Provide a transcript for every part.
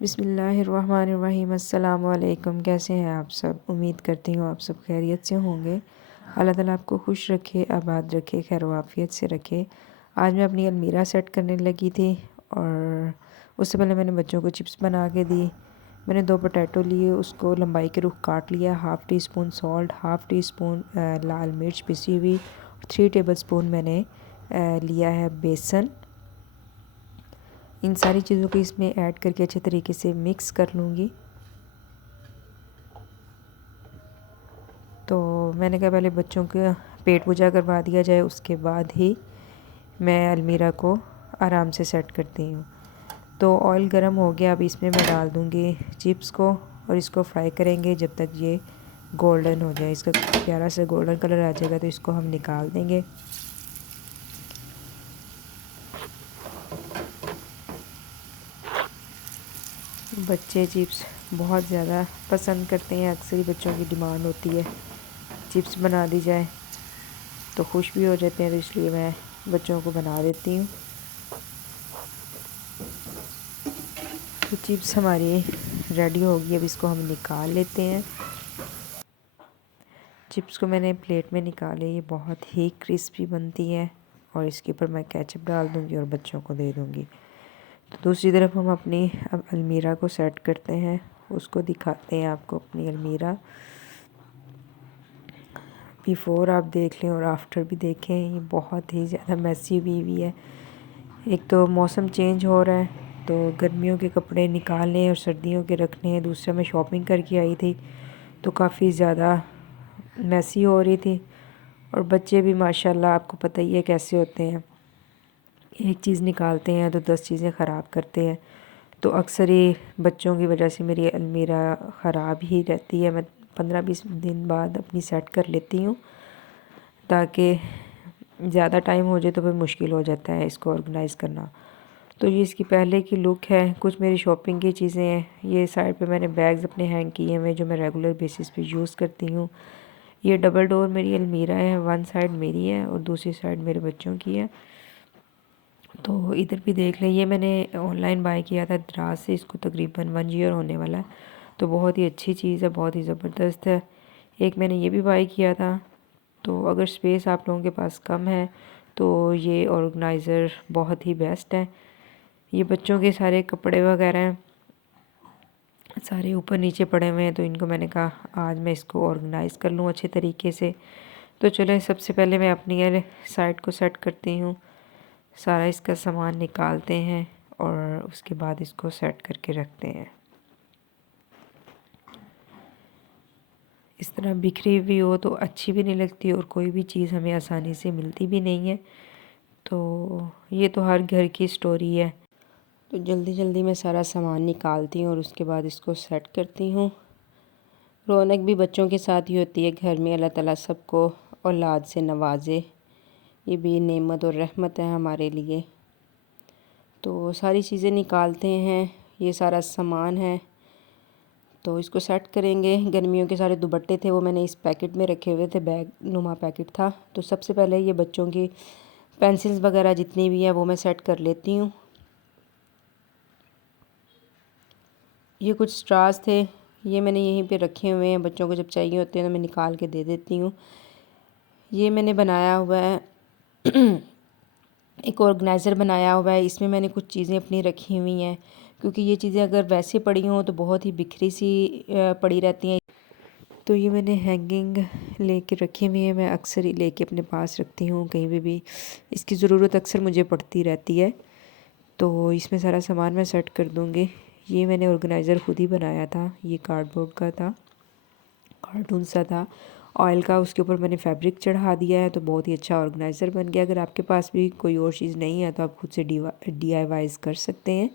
बिस्मिल्लाहिर्रहमानिर्रहीम। अस्सलाम वालेकुम। कैसे हैं आप सब? उम्मीद करती हूँ आप सब खैरियत से होंगे। अल्लाह ताला आपको खुश रखे, आबाद रखे, खैर वाफियत से रखे। आज मैं अपनी अलमीरा सेट करने लगी थी और उससे पहले मैंने बच्चों को चिप्स बना के दी। मैंने 2 पोटैटो लिए, उसको लंबाई के रुख काट लिया। Half teaspoon salt, half teaspoon लाल मिर्च पिसी हुई, 3 टेबल स्पून मैंने लिया है बेसन। इन सारी चीज़ों को इसमें ऐड करके अच्छे तरीके से मिक्स कर लूँगी। तो मैंने कहा पहले बच्चों का पेट पूजा करवा दिया जाए, उसके बाद ही मैं अलमीरा को आराम से सेट करती हूँ। तो ऑयल गरम हो गया, अब इसमें मैं डाल दूँगी चिप्स को और इसको फ्राई करेंगे जब तक ये गोल्डन हो जाए। इसका प्यारा सा गोल्डन कलर आ जाएगा तो इसको हम निकाल देंगे। बच्चे चिप्स बहुत ज़्यादा पसंद करते हैं, अक्सर ही बच्चों की डिमांड होती है चिप्स बना दी जाए, तो खुश भी हो जाते हैं, तो इसलिए मैं बच्चों को बना देती हूँ। तो चिप्स हमारी रेडी होगी, अब इसको हम निकाल लेते हैं। चिप्स को मैंने प्लेट में निकाले, ये बहुत ही क्रिस्पी बनती है और इसके ऊपर मैं केचप डाल दूँगी और बच्चों को दे दूँगी। तो दूसरी तरफ हम अपनी अब अलमीरा को सेट करते हैं, उसको दिखाते हैं आपको अपनी अलमीरा। बिफ़ोर आप देख लें और आफ्टर भी देखें, ये बहुत ही ज़्यादा मैसी हुई है। एक तो मौसम चेंज हो रहा है, तो गर्मियों के कपड़े निकालने और सर्दियों के रखने हैं। दूसरा मैं शॉपिंग करके आई थी तो काफ़ी ज़्यादा मैसी हो रही थी और बच्चे भी माशाल्लाह आपको पता ही है कैसे होते हैं, एक चीज़ निकालते हैं तो 10 चीज़ें ख़राब करते हैं। तो अक्सर ही बच्चों की वजह से मेरी अलमीरा ख़राब ही रहती है। मैं 15-20 दिन बाद अपनी सेट कर लेती हूँ ताकि ज़्यादा टाइम हो जाए तो फिर मुश्किल हो जाता है इसको ऑर्गेनाइज़ करना। तो ये इसकी पहले की लुक है। कुछ मेरी शॉपिंग की चीज़ें हैं। ये साइड पे मैंने बैग्स अपने हैंग किए हुए जो मैं रेगुलर बेसिस पे यूज़ करती हूँ। ये डबल डोर मेरी अलमीरा है, वन साइड मेरी है और दूसरी साइड मेरे बच्चों की है। तो इधर भी देख लें, ये मैंने ऑनलाइन बाय किया था दराज से, इसको तकरीबन 1 ईयर होने वाला है। तो बहुत ही अच्छी चीज़ है, बहुत ही ज़बरदस्त है। एक मैंने ये भी बाय किया था। तो अगर स्पेस आप लोगों के पास कम है तो ये ऑर्गेनाइज़र बहुत ही बेस्ट है। ये बच्चों के सारे कपड़े वगैरह हैं, सारे ऊपर नीचे पड़े हुए हैं, तो इनको मैंने कहा आज मैं इसको ऑर्गेनाइज़ कर लूँ अच्छे तरीके से। तो चलो सबसे पहले मैं अपनी साइड को सेट करती हूँ। सारा इसका सामान निकालते हैं और उसके बाद इसको सेट करके रखते हैं। इस तरह बिखरी हुई हो तो अच्छी भी नहीं लगती और कोई भी चीज़ हमें आसानी से मिलती भी नहीं है। तो ये तो हर घर की स्टोरी है। तो जल्दी जल्दी मैं सारा सामान निकालती हूँ और उसके बाद इसको सेट करती हूँ। रौनक भी बच्चों के साथ ही होती है घर में। अल्लाह ताला सबको औलाद से नवाजे, ये भी नेमत और रहमत है हमारे लिए। तो सारी चीज़ें निकालते हैं, ये सारा सामान है तो इसको सेट करेंगे। गर्मियों के सारे दुपट्टे थे वो मैंने इस पैकेट में रखे हुए थे, बैग नुमा पैकेट था। तो सबसे पहले ये बच्चों की पेंसिल्स वगैरह जितनी भी हैं वो मैं सेट कर लेती हूँ। ये कुछ स्ट्रास थे, ये मैंने यहीं पे रखे हुए हैं, बच्चों को जब चाहिए होते हैं तो मैं निकाल के दे देती हूँ। ये मैंने बनाया हुआ है एक ऑर्गेनाइज़र बनाया हुआ है, इसमें मैंने कुछ चीज़ें अपनी रखी हुई हैं, क्योंकि ये चीज़ें अगर वैसे पड़ी हों तो बहुत ही बिखरी सी पड़ी रहती हैं। तो ये मैंने हैंगिंग लेके रखी हुई है, मैं अक्सर ही लेके अपने पास रखती हूँ, कहीं पे भी इसकी ज़रूरत अक्सर मुझे पड़ती रहती है। तो इसमें सारा सामान मैं सेट कर दूँगी। ये मैंने ऑर्गेनाइज़र खुद ही बनाया था, ये कार्डबोर्ड का था, कार्टून सा था ऑयल का, उसके ऊपर मैंने फैब्रिक चढ़ा दिया है तो बहुत ही अच्छा ऑर्गेनाइज़र बन गया। अगर आपके पास भी कोई और चीज़ नहीं है तो आप खुद से DIYs कर सकते हैं।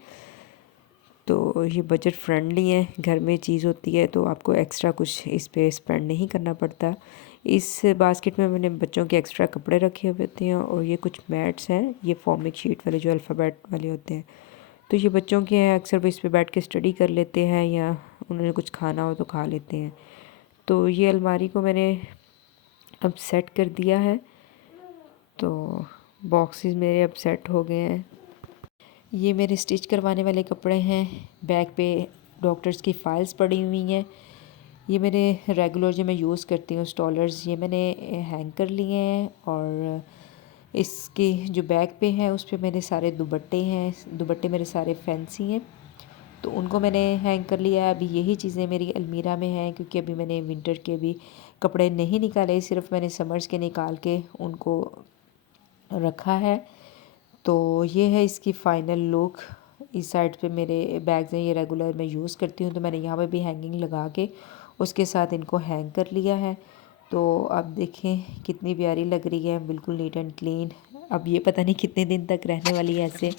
तो ये बजट फ्रेंडली है, घर में चीज़ होती है तो आपको एक्स्ट्रा कुछ इस पे स्पेंड नहीं करना पड़ता। इस बास्केट में मैंने बच्चों के एक्स्ट्रा कपड़े रखे हुए होते हैं और ये कुछ मैट्स हैं, ये फॉर्मिक शीट वाले जो अल्फ़ाबेट वाले होते हैं। तो ये बच्चों के हैं, अक्सर वो इस पे बैठ के स्टडी कर लेते हैं या उन्होंने कुछ खाना हो तो खा लेते हैं। तो ये अलमारी को मैंने अब सेट कर दिया है, तो बॉक्सेस मेरे अब सेट हो गए हैं। ये मेरे स्टिच करवाने वाले कपड़े हैं। बैक पे डॉक्टर्स की फ़ाइल्स पड़ी हुई हैं। ये मेरे रेगुलर जो मैं यूज़ करती हूँ स्टॉलर्स, ये मैंने हैंग कर लिए हैं। और इसके जो बैक पे है उस पे मेरे सारे दुपट्टे हैं। दुपट्टे मेरे सारे फैंसी हैं, तो उनको मैंने हैंग कर लिया है। अभी यही चीज़ें मेरी अलमीरा में हैं, क्योंकि अभी मैंने विंटर के भी कपड़े नहीं निकाले, सिर्फ मैंने समर्स के निकाल के उनको रखा है। तो ये है इसकी फ़ाइनल लुक। इस साइड पे मेरे बैग्स हैं, ये रेगुलर मैं यूज़ करती हूँ, तो मैंने यहाँ पे भी हैंगिंग लगा के उसके साथ इनको हैंग कर लिया है। तो अब देखें कितनी प्यारी लग रही है, बिल्कुल नीट एंड क्लीन। अब ये पता नहीं कितने दिन तक रहने वाली है ऐसे।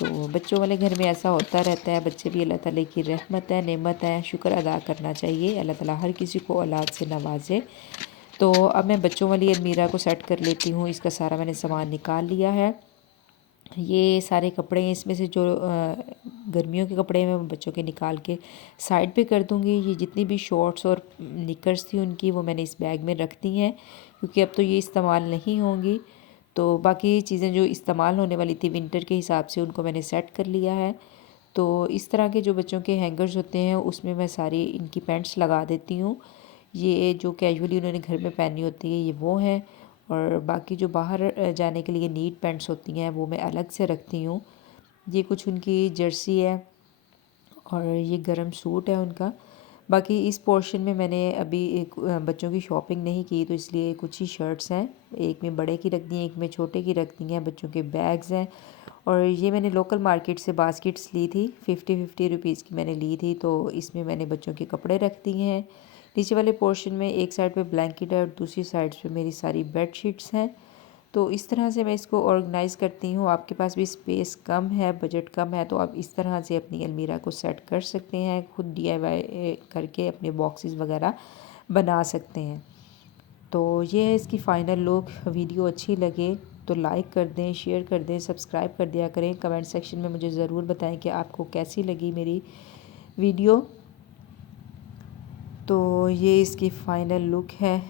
तो बच्चों वाले घर में ऐसा होता रहता है। बच्चे भी अल्लाह ताला की रहमत है, नेमत है, शुक्र अदा करना चाहिए। अल्लाह ताला हर किसी को औलाद से नवाजे। तो अब मैं बच्चों वाली अलमीरा को सेट कर लेती हूँ। इसका सारा मैंने सामान निकाल लिया है। ये सारे कपड़े हैं, इसमें से जो गर्मियों के कपड़े मैं बच्चों के निकाल के साइड पे कर दूँगी। ये जितनी भी शॉर्ट्स और निकर्स थी उनकी, वो मैंने इस बैग में रख दी हैं, क्योंकि अब तो ये इस्तेमाल नहीं होंगी। तो बाकी चीज़ें जो इस्तेमाल होने वाली थी विंटर के हिसाब से, उनको मैंने सेट कर लिया है। तो इस तरह के जो बच्चों के हैंगर्स होते हैं उसमें मैं सारी इनकी पैंट्स लगा देती हूँ। ये जो कैजुअली उन्होंने घर में पहनी होती है ये वो हैं, और बाकी जो बाहर जाने के लिए नीट पैंट्स होती हैं वो मैं अलग से रखती हूँ। ये कुछ उनकी जर्सी है और ये गर्म सूट है उनका। बाकी इस पोर्शन में मैंने अभी एक बच्चों की शॉपिंग नहीं की, तो इसलिए कुछ ही शर्ट्स हैं। एक में बड़े की रख दी हैं, एक में छोटे की रख दी हैं। बच्चों के बैग्स हैं, और ये मैंने लोकल मार्केट से बास्केट्स ली थी, 50-50 रुपीज़ की मैंने ली थी। तो इसमें मैंने बच्चों के कपड़े रख दिए हैं। नीचे वाले पोर्शन में एक साइड पे ब्लैंकेट है और दूसरी साइड पे मेरी सारी बेड शीट्स हैं। तो इस तरह से मैं इसको ऑर्गेनाइज़ करती हूँ। आपके पास भी स्पेस कम है, बजट कम है, तो आप इस तरह से अपनी अलमीरा को सेट कर सकते हैं। खुद DIY करके अपने बॉक्सेस वगैरह बना सकते हैं। तो ये है इसकी फ़ाइनल लुक। वीडियो अच्छी लगे तो लाइक कर दें, शेयर कर दें, सब्सक्राइब कर दिया करें। कमेंट सेक्शन में मुझे ज़रूर बताएं कि आपको कैसी लगी मेरी वीडियो। तो ये इसकी फ़ाइनल लुक है।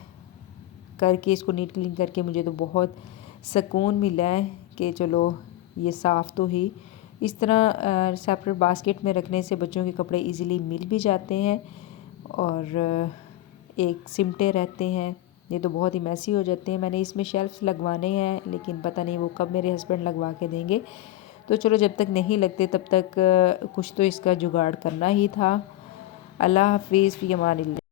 करके इसको नीट क्लीन करके मुझे तो बहुत सुकून मिला है कि चलो ये साफ़ तो ही। इस तरह सेपरेट बास्केट में रखने से बच्चों के कपड़े इजीली मिल भी जाते हैं, और एक सिमटे रहते हैं। ये तो बहुत ही मैसी हो जाते हैं। मैंने इसमें शेल्फ्स लगवाने हैं, लेकिन पता नहीं वो कब मेरे हस्बैंड लगवा के देंगे। तो चलो जब तक नहीं लगते तब तक कुछ तो इसका जुगाड़ करना ही था। अल्लाह हाफिज़, फ़ी अमान अल्लाह।